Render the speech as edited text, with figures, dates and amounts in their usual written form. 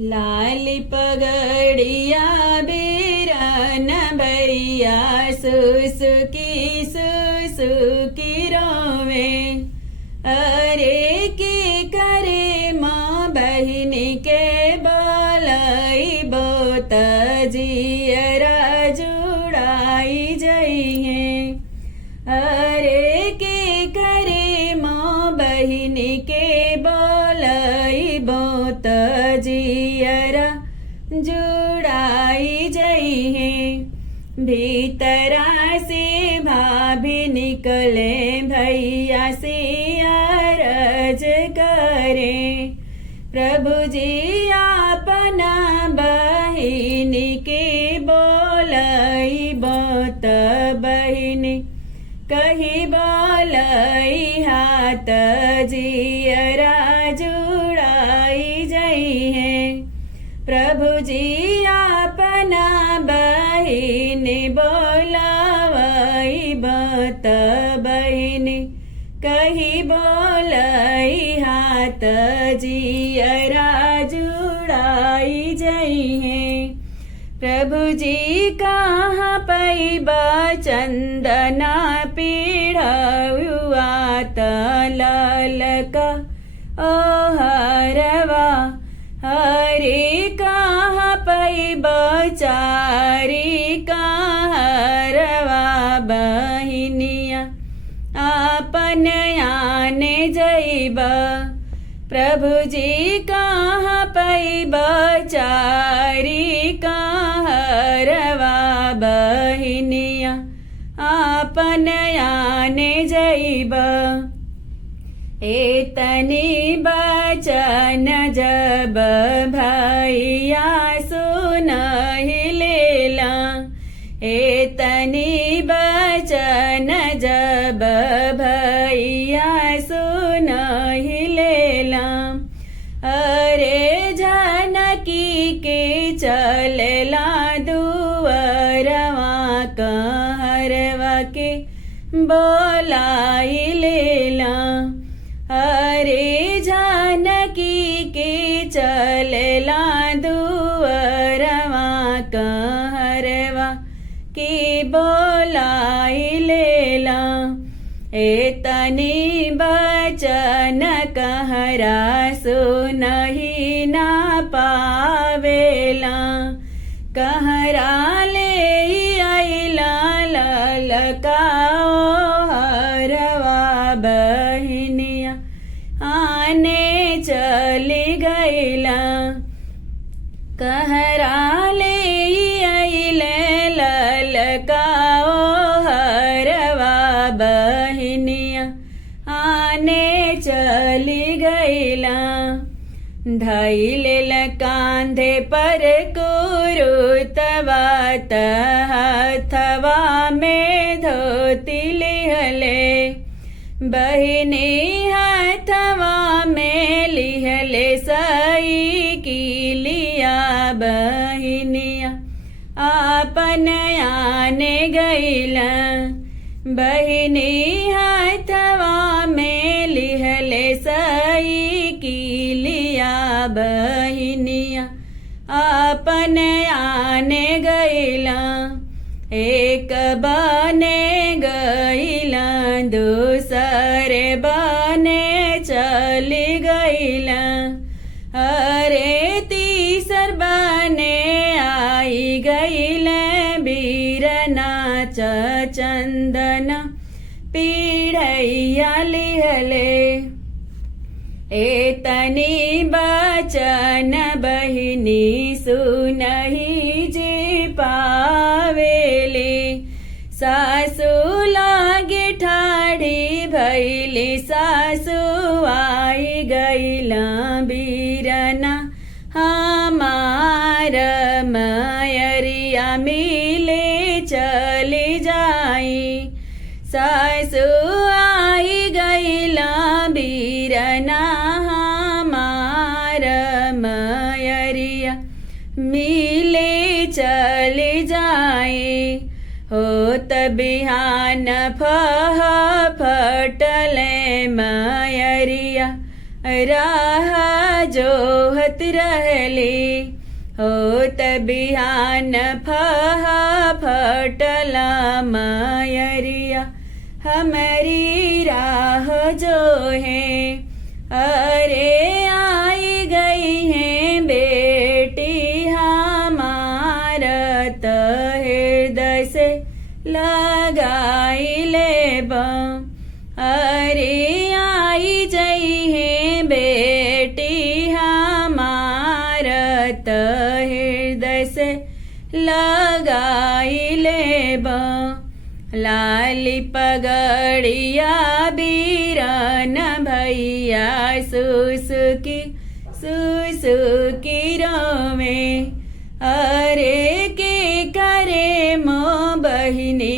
लाली पगड़िया बेरन भरिया सुसुकी सुसुकी रोवे। अरे के करे माँ बहिन के बोलई बोत जियरा जुड़ाई जइहे। अरे के करे माँ बहिन के बोलई बोत जियरा जुड़ाई जइहे। भीतरा से भाभी निकले भैया से अरज करे। प्रभु जी अपना बहिन के बोलई बोत बहिन कही बोलई हाथ जियरा जुड़ाई जइहे। प्रभु जी अपना बहिन बोलवई बोत बहिन कही बोलई हाथ जियरा जुड़ाई जइहे। प्रभु जी कहाँ पैबा चंदना पीढ़ुआ तलका ओ हरवा। हरे कहाँ पैबा चारी कहरवा बहिनिया आपन आने जइबा। प्रभु जी कहाँ पैबा चारी कहरवा बहिनिया आपन आने जइबा। एतनी बचन जब भैया सुनहि लेला। एतनी बचन जब भैया सुनहि लेला। अरे जानकी के चलेला दुअरवा कहरवा के बोलाई लेला। अरे जानकी के चलेला दुअरवा कहरवा की बोलाई लेला। एतनी बचन कहरा सुनहि ना पावेला। कहरा ले आइला ललका हरवा बहिनिया आने चली गइला। कहरा ले आइले ललका हरवा बहिनिया आने चली गइला। धैले कांधे पर कुरुतवा हथवा में धोती लिहले। बहिनी हथवा में लिहले सई की लिया। बहिनिया आपन आने गइला। बहिनी हथवा में लिहले सई की लिया। बहिनिया आपन आने गइला। एक बने गइला दूसरे बने चली गइला। अरे तीसर बने आई गइले बीरनाच चंदना पीढ़ैया लिहले। एतनी बचन बहिनी सुनहि जे पावेले। सासु लागे ठाड़ी भैली सासु आई गइला बीरना हमार मयरिया मिले चली जाई। सासु आई गइला बीरना हमार मयरिया मिले चली जाई। होत बिहान फह फटले मयरिया राह जोहत रहली। होत बिहान फहा फटला मायरिया हमारी राह जो है। अरे आई गई है बेटी हमारा त हृदय से लगाई ले बम। अरे आई जई है बेटी हमारा त हृदय से लगाई ले बम। लाली पगड़िया बीरन भैया सुसुकी सुसुकी रोवे। अरे के करे मो बहिनी